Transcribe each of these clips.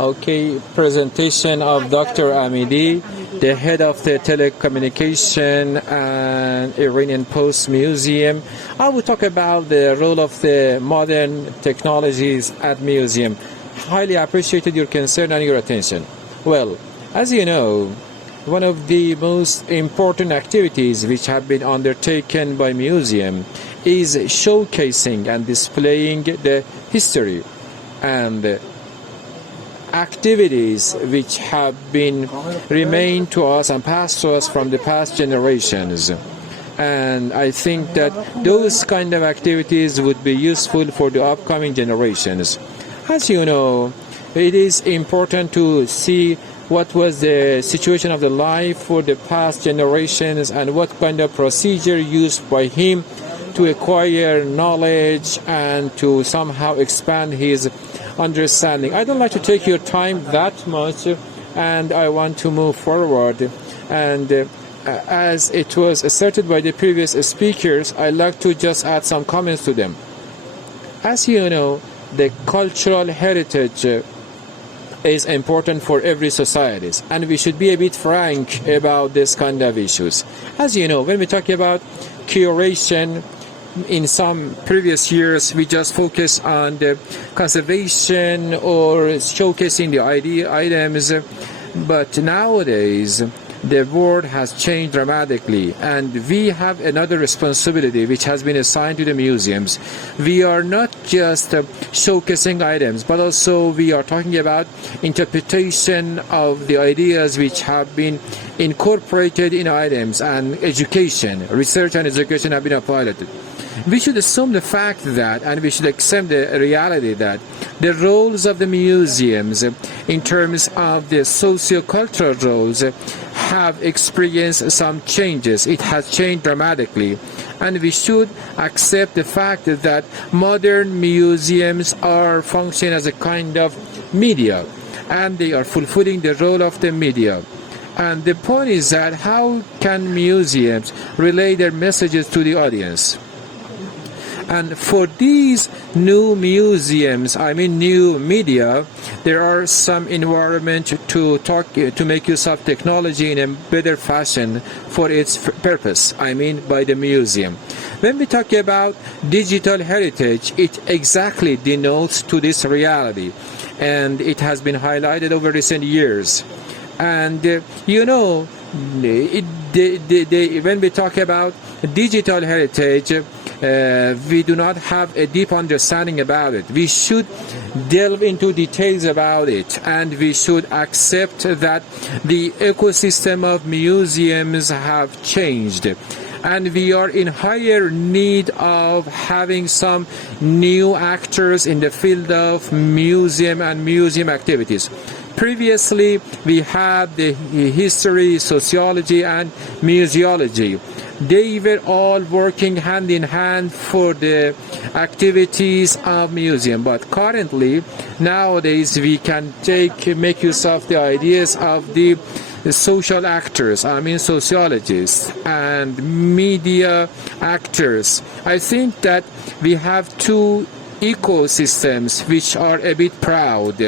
Okay, presentation of Dr. Amidi, the head of the telecommunication and Iranian Post Museum. I will talk about the role of the modern technologies at museum. Highly appreciated your concern and your attention. Well, as you know, one of the most important activities which have been undertaken by museum is showcasing and displaying the history and activities which have been remained to us and passed to us from the past generations. And I think that those kind of activities would be useful for the upcoming generations. As you know, it is important to see what was the situation of the life for the past generations and what kind of procedure used by him to acquire knowledge and to somehow expand his understanding. I don't like to take your time that much, and I want to move forward. And as it was asserted by the previous speakers, I'd like to just add some comments to them. As you know, the cultural heritage is important for every society, and we should be a bit frank about this kind of issues. As you know, when we talk about curation, in some previous years, we just focus on the conservation or showcasing the items, but nowadays the world has changed dramatically, and we have another responsibility which has been assigned to the museums. We are not just showcasing items, but also we are talking about interpretation of the ideas which have been incorporated in items, and education, research and education have been applied to it. We should assume the fact that, and we should accept the reality that the roles of the museums in terms of the socio-cultural roles have experienced some changes. It has changed dramatically, and we should accept the fact that modern museums are functioning as a kind of media, and they are fulfilling the role of the media. And the point is that how can museums relay their messages to the audience? And for these new museums, new media, there are some environment to make use of technology in a better fashion for its purpose, by the museum. When we talk about digital heritage, it exactly denotes to this reality, and it has been highlighted over recent years. And when we talk about digital heritage, we do not have a deep understanding about it. We should delve into details about it, and we should accept that the ecosystem of museums have changed, and we are in higher need of having some new actors in the field of museum and museum activities. Previously, we had the history, sociology, and museology. They were all working hand in hand for the activities of museum. But currently, nowadays, we can make use of the ideas of the social actors, sociologists and media actors. I think that we have two ecosystems which are a bit proud,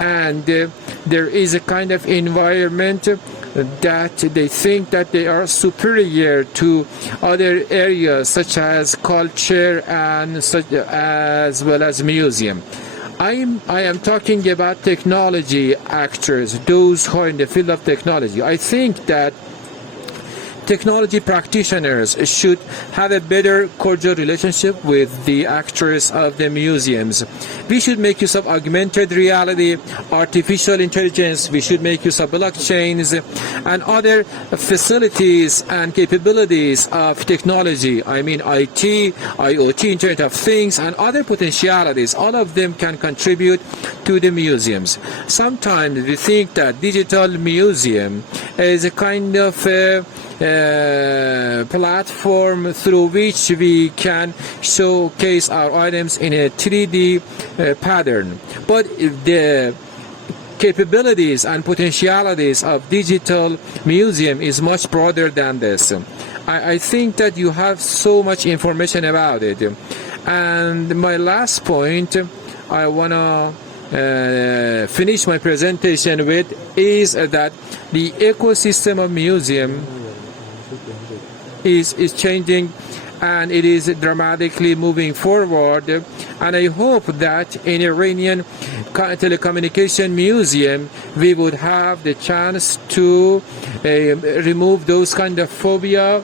and there is a kind of environment that they think that they are superior to other areas such as culture and as well as museum. I am talking about technology actors, those who are in the field of technology. I think that technology practitioners should have a better cordial relationship with the actors of the museums. We should make use of augmented reality, artificial intelligence. We should make use of blockchains and other facilities and capabilities of technology. IT, IoT, Internet of Things, and other potentialities. All of them can contribute to the museums. Sometimes we think that digital museum is a kind of platform through which we can showcase our items in a 3D pattern. But the capabilities and potentialities of digital museum is much broader than this. I think that you have so much information about it. And my last point, I want to finish my presentation with is that the ecosystem of museum is changing, and it is dramatically moving forward. And I hope that in Iranian telecommunication museum we would have the chance to remove those kind of phobia.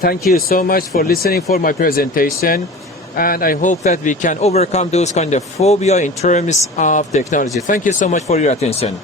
Thank you so much for listening for my presentation, and I hope that we can overcome those kind of phobia in terms of technology. Thank you so much for your attention.